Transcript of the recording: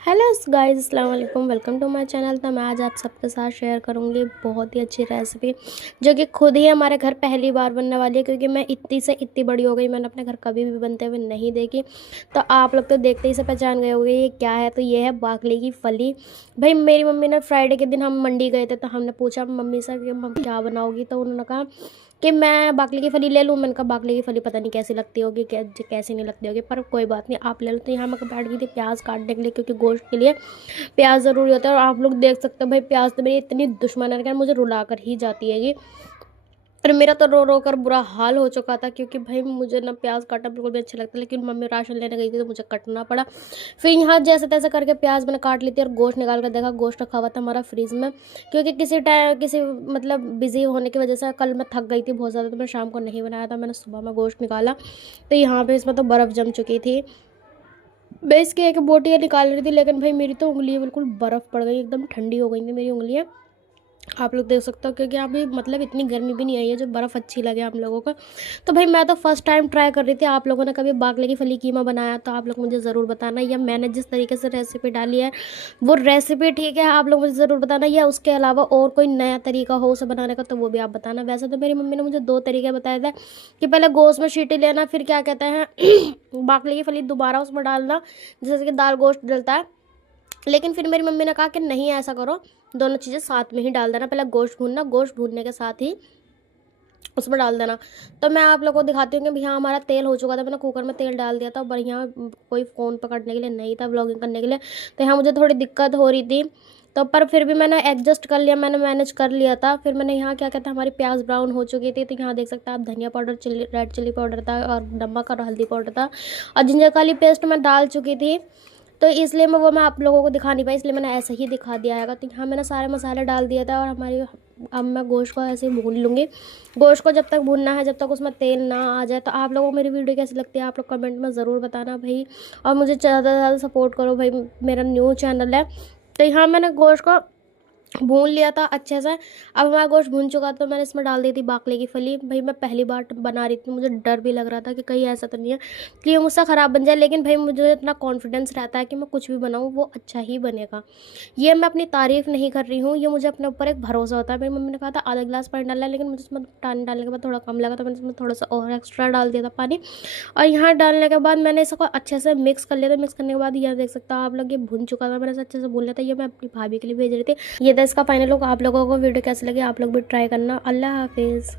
Hello guys, अस्सलाम वालेकुम। Welcome to my channel. तो मैं आज आप सबके साथ शेयर करूंगी बहुत ही अच्छी रेसिपी जो कि खुद ही हमारे घर पहली बार बनने वाली है, क्योंकि मैं इतनी से इतनी बड़ी हो गई, मैंने अपने घर कभी भी बनते हुए नहीं देखी। तो आप लोग तो देखते ही से पहचान गए होंगे ये क्या है। तो ये है बाकले की फली। भाई मेरी मम्मी ने फ्राइडे के दिन हम मंडी गए थे, तो हमने पूछा मम्मी से कि मम्मी क्या बनाओगी, तो उन्होंने कहा कि मैं बाकले की फली ले लूँ। मैंने कहा बाकले की फली पता नहीं कैसी लगती होगी, कैसी नहीं लगती होगी, पर कोई बात नहीं, आप ले लो। तो यहाँ मैं बैठ गई थी प्याज काटने के लिए, क्योंकि गोश्त के लिए प्याज ज़रूरी होता है। और आप लोग देख सकते हो भाई, प्याज तो मेरी इतनी दुश्मन है कि मुझे रुला कर ही जाती है ये। और मेरा तो रो रो कर बुरा हाल हो चुका था, क्योंकि भाई मुझे ना प्याज काटना बिल्कुल भी अच्छा लगता है, लेकिन मम्मी राशन लेने गई थी तो मुझे कटना पड़ा। फिर यहाँ जैसे तैसे करके प्याज मैंने काट ली थी, और गोश्त निकाल कर देखा, गोश्त रखा हुआ था हमारा फ्रीज में। क्योंकि किसी मतलब बिजी होने की वजह से कल मैं थक गई थी बहुत ज़्यादा, तो मैं शाम को नहीं बनाया था, मैंने सुबह में गोश्त निकाला। तो यहाँ पे इसमें तो बर्फ़ जम चुकी थी। मैं इसकी एक बोटियाँ निकाल रही थी, लेकिन भाई मेरी तो उंगलियाँ बिल्कुल बर्फ़ पड़ गई, एकदम ठंडी हो गई थी मेरी उंगलियाँ। आप लोग देख सकते हो, क्योंकि अभी मतलब इतनी गर्मी भी नहीं आई है जो बर्फ़ अच्छी लगे हम लोगों को। तो भाई मैं तो फर्स्ट टाइम ट्राई कर रही थी। आप लोगों ने कभी बाकले की फली कीमा बनाया तो आप लोग मुझे ज़रूर बताना, या मैंने जिस तरीके से रेसिपी डाली है वो रेसिपी ठीक है, आप लोग मुझे ज़रूर बताना, या उसके अलावा और कोई नया तरीका हो उसे बनाने का तो वो भी आप बताना। वैसे तो मेरी मम्मी ने मुझे 2 तरीके बताए थे कि पहले गोश्त में सीटी लेना, फिर क्या कहते हैं बाकले की फली दोबारा उसमें डालना, जैसे कि दाल गोश्त डलता है। लेकिन फिर मेरी मम्मी ने कहा कि नहीं ऐसा करो, दोनों चीज़ें साथ में ही डाल देना, पहले गोश्त भूनना, गोश्त भूनने के साथ ही उसमें डाल देना। तो मैं आप लोगों को दिखाती हूँ कि भैया हमारा तेल हो चुका था, मैंने कुकर में तेल डाल दिया था, पर यहाँ कोई फ़ोन पकड़ने के लिए नहीं था व्लॉगिंग करने के लिए। तो यहाँ मुझे थोड़ी दिक्कत हो रही थी, तो पर फिर भी मैंने एडजस्ट कर लिया, मैंने मैनेज कर लिया था। फिर मैंने यहाँ क्या कहते हैं, हमारी प्याज ब्राउन हो चुकी थी, तो यहाँ देख सकते हैं आप, धनिया पाउडर, रेड चिल्ली पाउडर था, और नमक और हल्दी पाउडर था, और जिंजर गार्लिक पेस्ट मैं डाल चुकी थी। तो इसलिए मैं आप लोगों को दिखा नहीं पाई, इसलिए मैंने ऐसे ही दिखा दिया है। तो यहाँ मैंने सारे मसाले डाल दिया था, और हमारी अब मैं गोश्त को ऐसे ही भून लूँगी। गोश्त को जब तक भूनना है, जब तक उसमें तेल ना आ जाए। तो आप लोगों को मेरी वीडियो कैसी लगती है आप लोग कमेंट में ज़रूर बताना भाई, और मुझे ज़्यादा से ज़्यादा सपोर्ट करो भाई, मेरा न्यू चैनल है। तो यहाँ मैंने गोश्त को भून लिया था अच्छे से। अब हमारा गोश्त भून चुका, तो मैंने इसमें डाल दी थी बाकले की फली। भाई मैं पहली बार बना रही थी, मुझे डर भी लग रहा था कि कहीं ऐसा तो नहीं है कि ये मुझसे ख़राब बन जाए, लेकिन भाई मुझे इतना कॉन्फिडेंस रहता है कि मैं कुछ भी बनाऊँ वो अच्छा ही बनेगा। ये मैं अपनी तारीफ़ नहीं कर रही हूँ, ये मुझे अपने ऊपर एक भरोसा होता है। मेरी मम्मी ने कहा था आधा गिलास पानी डालना है, लेकिन मुझे उसमें पानी डालने के बाद थोड़ा कम लगा, तो मैंने उसमें थोड़ा सा और एक्स्ट्रा डाल दिया था पानी। और यहाँ डालने के बाद मैंने इसको अच्छे से मिक्स कर लिया था। मिक्स करने के बाद यह देख सकते हो आप लोग, ये भुन चुका था, मैंने इसे अच्छे से भून लिया था। ये मैं अपनी भाभी के लिए भेज रही थी। ये था इसका फाइनल लुक। आप लोगों को वीडियो कैसी लगी आप लोग भी ट्राई करना। अल्लाह हाफिज़।